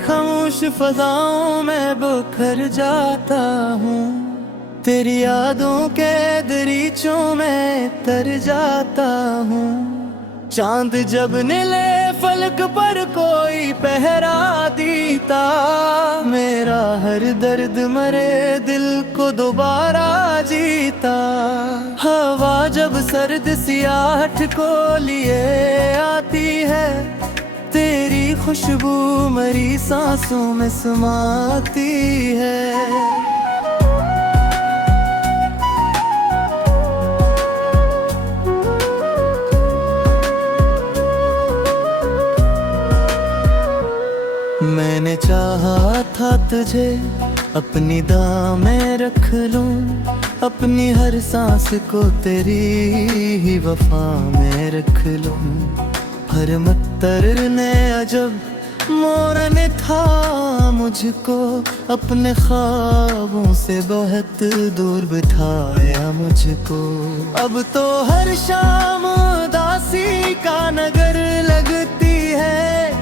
खामोश फजाओं में बिखर जाता हूँ, तेरी यादों के दरीचों में तर जाता हूँ। चांद जब नीले फलक पर कोई पहरा देता, मेरा हर दर्द मरे दिल को दोबारा जीता। हवा जब सर्द सियाहट को लिए आती है, तेरी खुशबू मरी सांसों में समाती है। मैंने चाहा था तुझे अपनी दाम में रख लूं, अपनी हर सांस को तेरी ही वफा में रख लूं। हर मत्तर ने अजब मोरन था मुझको, अपने ख्वाबों से बहुत दूर बिठाया मुझको। अब तो हर शाम उदासी का नगर लगती है,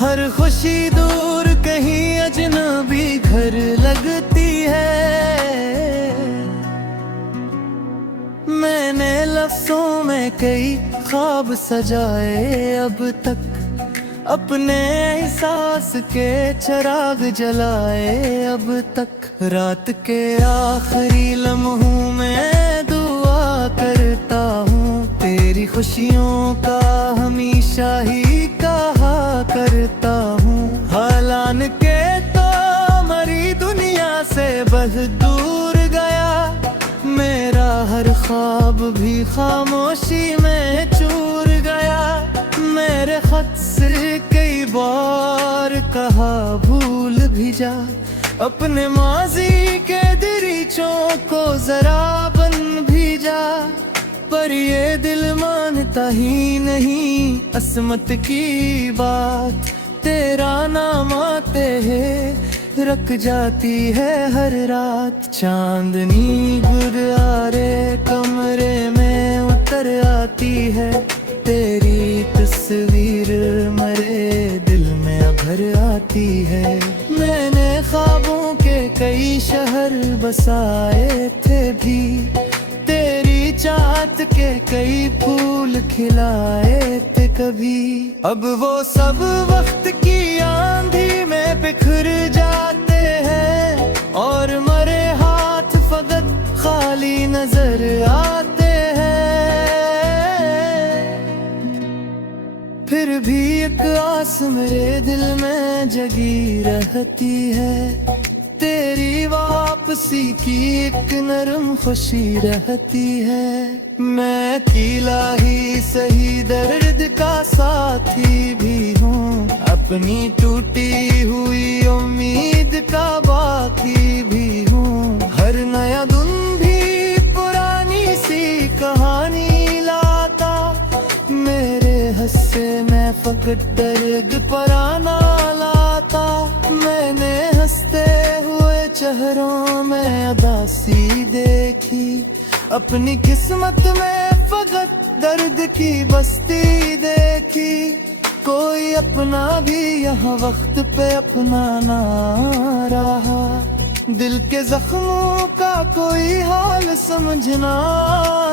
हर खुशी दूर कहीं अजनबी घर लगती है। मैंने लफ्ज़ों में कई ख्वाब सजाए अब तक, अपने एहसास के चिराग जलाए अब तक। रात के आखिरी लम्हों में दुआ करता हूँ, तेरी खुशियों का हमेशा ही कहा करता हूँ। हालान के तो मरी दुनिया से बहुत दूर गया, मेरा हर ख्वाब भी खामोशी में चूर गया। मेरे खत से कई बार कहा भूल भी जा, अपने माजी के दरीचों को जरा बन भी जा। पर ये दिल मानता ही नहीं असमत की बात, तेरा नाम आते है रख जाती है हर रात। चांदनी गुरुद्वारे कमरे में उतर आती है, तेरी तस्वीर मरे दिल में भर आती है। मैंने ख्वाबों के कई शहर बसाए थे भी, तेरी चाहत के कई फूल खिलाए थे कभी। अब वो सब वक्त की आंधी में बिखर जाते हैं, और मरे हाथ फकत खाली नजर आते हैं। फिर भी एक आस मेरे दिल में जगी रहती है, तेरी वापसी की एक नरम खुशी रहती है। मैं अकेला ही सही दर्द का साथी भी हूँ, अपनी टूटी हुई उम्मीद का बाकी भी हूँ। हर नया दिन भी पुरानी सी कहानी लाता, मेरे हस्से में फकत दर्द पराना लाता। मैंने हंसते हुए चेहरों में उदासी देखी, अपनी किस्मत में फकत दर्द की बस्ती देखी। कोई अपना भी यहाँ वक्त पे अपना ना रहा, दिल के जख्मों का कोई हाल समझना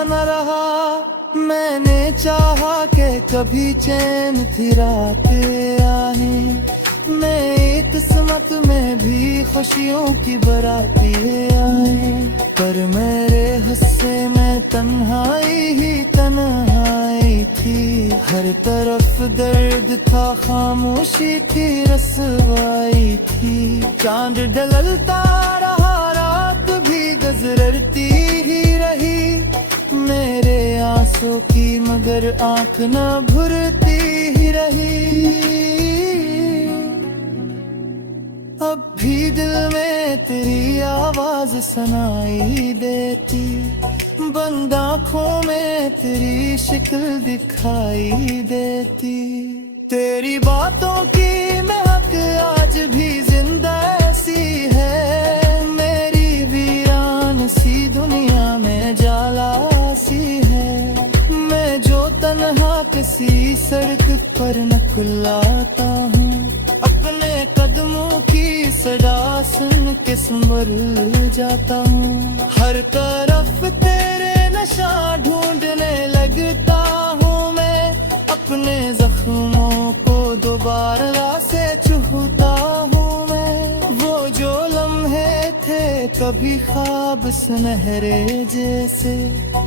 न रहा। मैंने चाहा कि कभी चैन थी रातें आए, मैं किस्मत में भी खुशियों की बराती आए। पर मेरे हिस्से में तन्हाई ही तन्हाई थी, हर तरफ दर्द था खामोशी थी रसवाई थी। चांद ढलता रहा रात भी गुजरती ही रही, मेरे आंसू की मगर आंख न भरती ही रही। अब भी दिल में तेरी आवाज सुनाई देती, बंद आँखों में तेरी शक्ल दिखाई देती। तेरी बातों की महक आज भी जिंदा ऐसी है, मेरी वीरान सी दुनिया में जाला सी है। मैं जो तन्हा किसी सड़क पर न कुल्लाता हूँ, अपने कदमों सदा सुन के संभल जाता हूँ। हर तरफ तेरे नशा ढूंढने लगता हूँ मैं, अपने जख्मों को दोबारा से चूहता हूँ मैं। वो जो लम्हे थे कभी ख्वाब सुनहरे जैसे,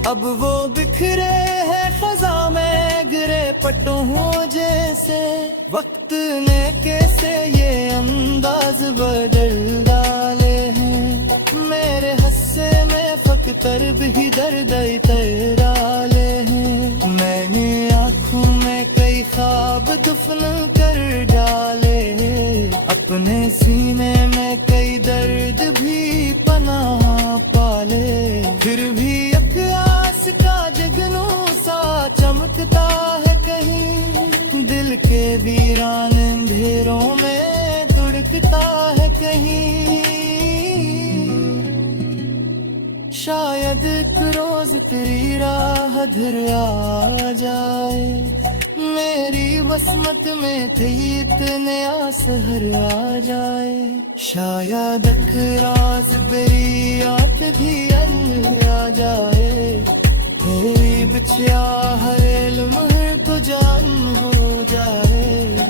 अब वो बिखरे हैं खजा में गिरे पट्टों जैसे। वक्त ने कैसे ये अंदाज बदल डाले हैं, मेरे हस्से में फख्तर भी दर्द इतर डाले हैं। मैंने आँखों में कई ख्वाब दफन कर डाले, अपने सीने में कई दर्द भी पनाह पाले। फिर भी एक आस का जगनू सा चमकता है कहीं, दिल के वीरान अंधेरों में धुड़कता है कहीं। शायद एक रोज तेरी राह धर आ जाए, मेरी बसमत में थी इतने आसहर आ जाए। शायद एक राज तेरी आप भी अंदर आ जाए, मेरी बिछया हर लम्हे तो जान हो जाए।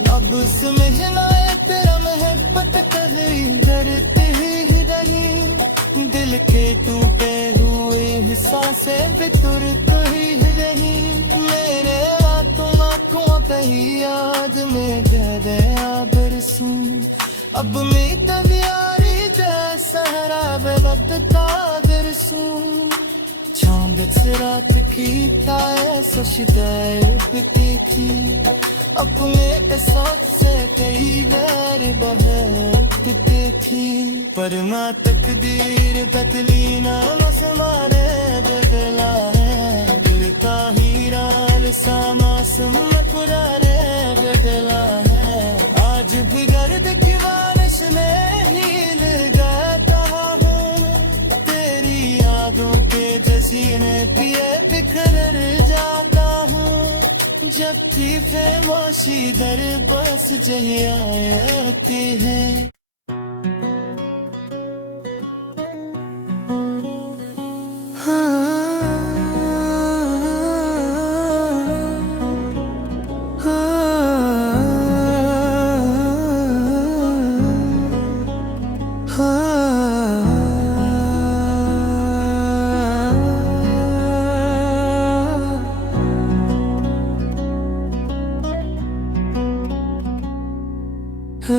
अब समझना है तेरा महब्बत कहीं डरते ही नहीं, दिल के टूटे हुए सांसें भी तुरत ही नहीं। मेरे हाथों आँखों कहीं याद में गए बरसूं, अब मैं तबियारी जैसा बलटता दरसूं। It's रात की ताए सोशिदाए बिती थी, अपने एहसास से कई बार बहकती थी। पर ना तकदीर बदली ना मसमाने बदला है, दिल का हीरा मासूम पुराने बदला है। आज भी गर्द की बारिश में हील गाता हूँ, तेरी यादों के जसीने पिए बिखर जाता हूँ। जब भी बेहोशी दर बस जही आती है।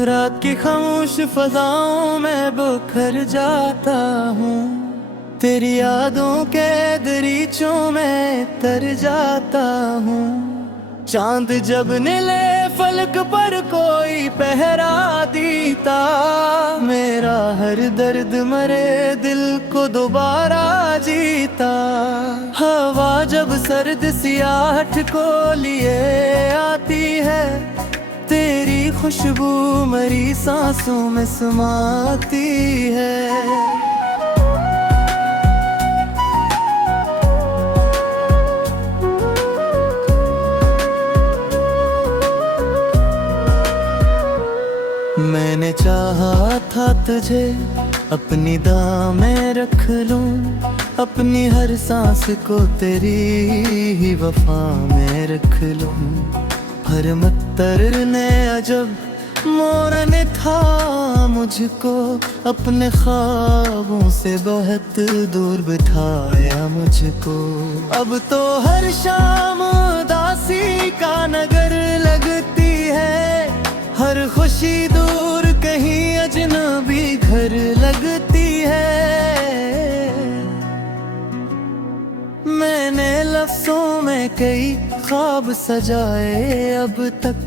रात की खामोश फजाओं में बिखर जाता हूँ, तेरी यादों के दरीचों में तर जाता हूँ। चांद जब नीले फलक पर कोई पहरा देता, मेरा हर दर्द मरे दिल को दोबारा जीता। हवा जब सर्द सियाहट को लिए आती है, तेरी खुशबू मरी सांसों में समाती है। मैंने चाहा था तुझे अपनी दाम में रख लूं, अपनी हर सांस को तेरी ही वफा में रख लूं। हर मत्तर ने अजब मोरन था मुझको, अपने ख्वाबों से बहुत दूर बिठाया मुझको। अब तो हर शाम उदासी का नगर लगती है, हर खुशी दूर कहीं अजनबी घर लगती है। मैंने लफ्ज़ों में कई ख्वाब सजाए अब तक,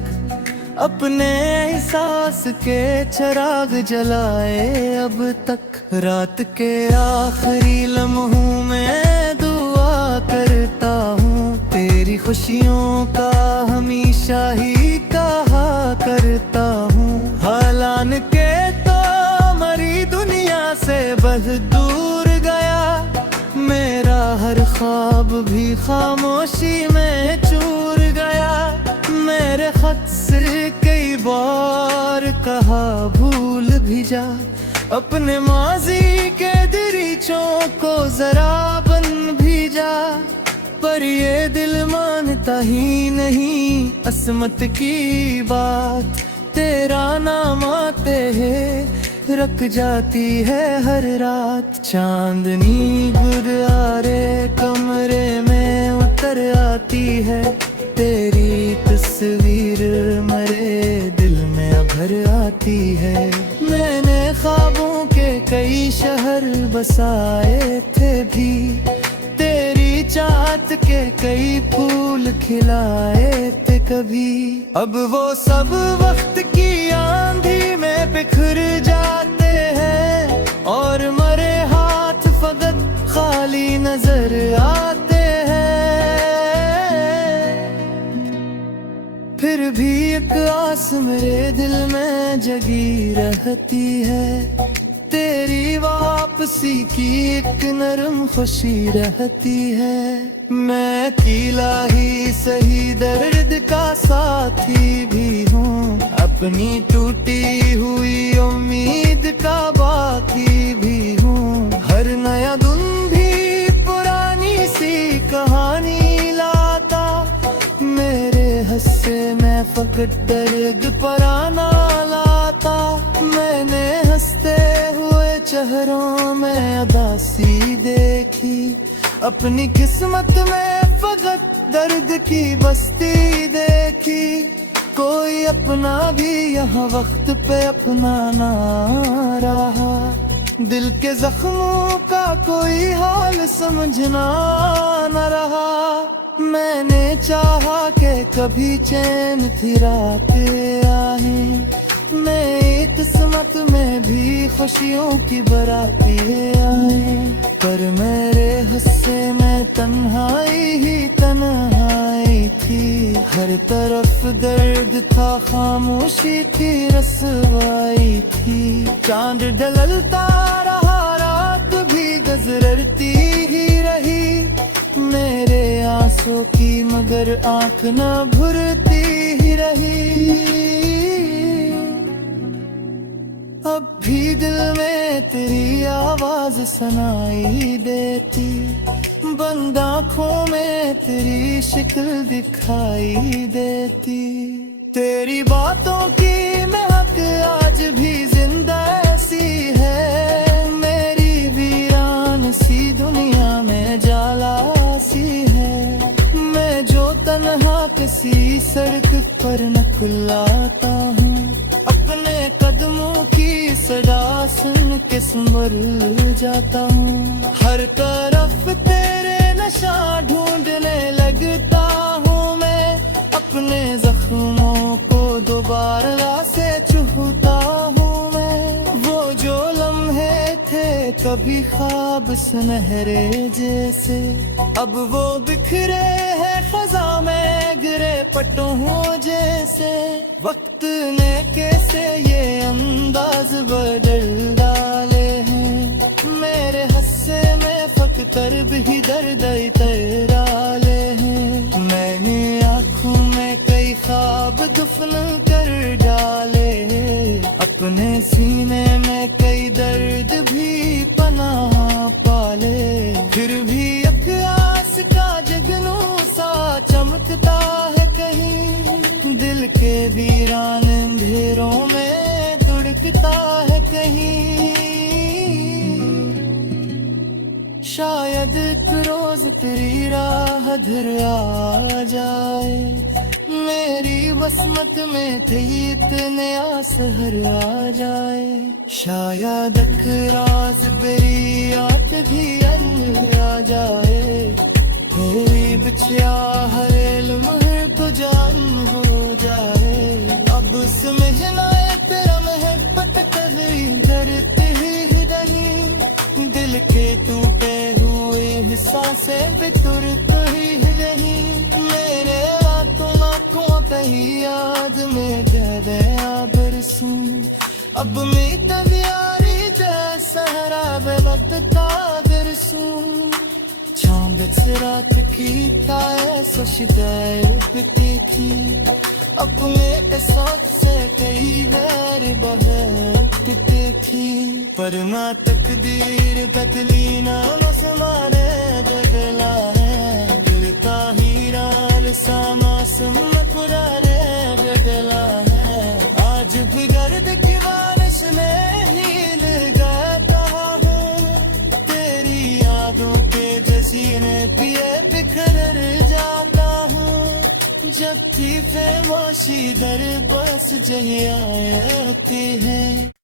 अपने एहसास के चिराग जलाए अब तक। रात के आखिरी लम्हों में दुआ करता हूँ, तेरी खुशियों का हमेशा ही कहा करता हूँ। हालान के तो मरी दुनिया से बहुत दूर गया, मेरा हर ख्वाब भी खामोशी में चूर गया। मेरे खत से कई बार कहा भूल भी जा। अपने माजी के दरीचों को जरा बन भी जा। पर ये दिल मानता ही नहीं असमत की बात। तेरा नाम आते है रख जाती है हर रात। चांदनी गुरुद्वारे कमरे में उतर आती है। तेरी तस्वीर मरे दिल में अभर आती है। मैंने ख्वाबों के कई शहर बसाए थे भी। तेरी चाहत के कई फूल खिलाए थे कभी। अब वो सब वक्त की आंधी में बिखर जाते हैं। और मरे हाथ फकत खाली नजर आते हैं। फिर भी एक आस मेरे दिल में जगी रहती है। तेरी वापसी की एक नरम खुशी रहती है। मैं अकेला ही सही दर्द का साथी भी हूँ। अपनी टूटी हुई उम्मीद का बाकी भी हूँ। हर नया दिन भी पुरानी सी कहानी लाता। मेरे हस्से में फकत दर्द पराना लाता। मैंने हंसते हुए चेहरों में उदासी देखी। अपनी किस्मत में फकत दर्द की बस्ती देखी। कोई अपना भी यहाँ वक्त पे अपना ना रहा। दिल के जख्मों का कोई हाल समझना न रहा। मैंने चाहा कि कभी चैन थी रातें आए। नई किस्मत में भी खुशियों की बराती आए। पर मेरे हिस्से में तन्हाई ही तन्हाई थी। हर तरफ दर्द था खामोशी थी रसवाई थी। चांद ढलता रहा रात भी गुजरती ही रही। मेरे आंसू की मगर आंख न भरती ही रही। अब भी दिल में तेरी आवाज सुनाई देती। बंद आँखों में तेरी शक्ल दिखाई देती। तेरी बातों की महक आज भी जिंदा ऐसी है। मेरी वीरान सी दुनिया में जाला सी है। मैं जो तन्हा किसी सड़क पर न कुल्लाता हूँ। अपने कदमों की सदा सुन के संभल जाता हूँ। हर तरफ तेरे नशा ढूंढने लगता हूँ मैं। अपने जख्मों को दोबारा से चूहता हूँ मैं। वो जो लम्हे थे कभी ख्वाब सुनहरे जैसे। अब वो बिखरे हैं खजा में गिरे पट्टों जैसे। वक्त ने कैसे ये अंदाज बदल डाले हैं। मेरे हस्से में फकतर भी दर्द तराले हैं। मैंने आँखों में कई ख्वाब दफन कर डाले। अपने सीने में कई दर्द भी पनाह पाले। फिर भी एक आस का जगनू सा चमकता है कहीं। दिल के वीरान अंधेरों में धुड़कता है कहीं। शायद एक रोज तेरी राह धर आ जाए। मेरी बसमत में थे इतने आस हर आ जाए। शायद एक राज तेरी आत भी आ जाए। मेरी बिछया हर लम्हे को जान हो जाए। अब समझना तेरा महब्बत कभी डरते ही नहीं। दिल के टूटे हुए सांसें भी तुरत ही नहीं। मेरे आंखों कहीं याद में दया बरसूं। अब मैं तबियारी सहरा बेलतता दरसूं। चांद रात की ताए सोशिदाए रुकती थी। अपने एहसास से कई बार बहकती थी। पर ना तकदीर बदली ना मौसमाने बदला है दिल का हीरा मौसम पुराने बदला है आज भी गर्द की बारिश में नील गाता हूँ तेरी यादों के जसीने पिए बिखर जाता हूँ जब भी बेमोशी दर बस जही आती है।